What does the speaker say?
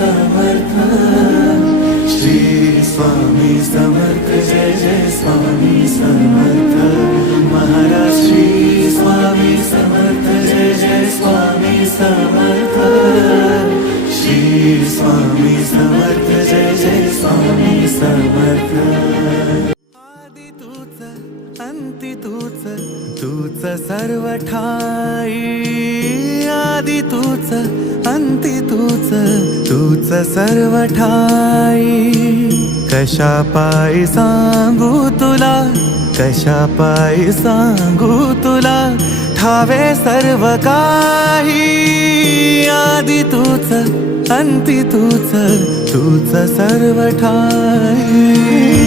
समर्थ, श्री स्वामी समर्थ, जय जय स्वामी समर्थ महाराज, श्री स्वामी समर्थ, जय जय स्वामी समर्थ, श्री स्वामी समर्थ, जय जय स्वामी समर्थ। आदि तूच अंती तूच, तूच सर्व ठाई, आदि तूच अंती तूच, तूच सर्व ठाई। कशा पायी सांगू तुला, कशा पायी सांगू तुला, ठावे सर्व काही। आदि तूच अंती तूच, तूच सर्व ठाई।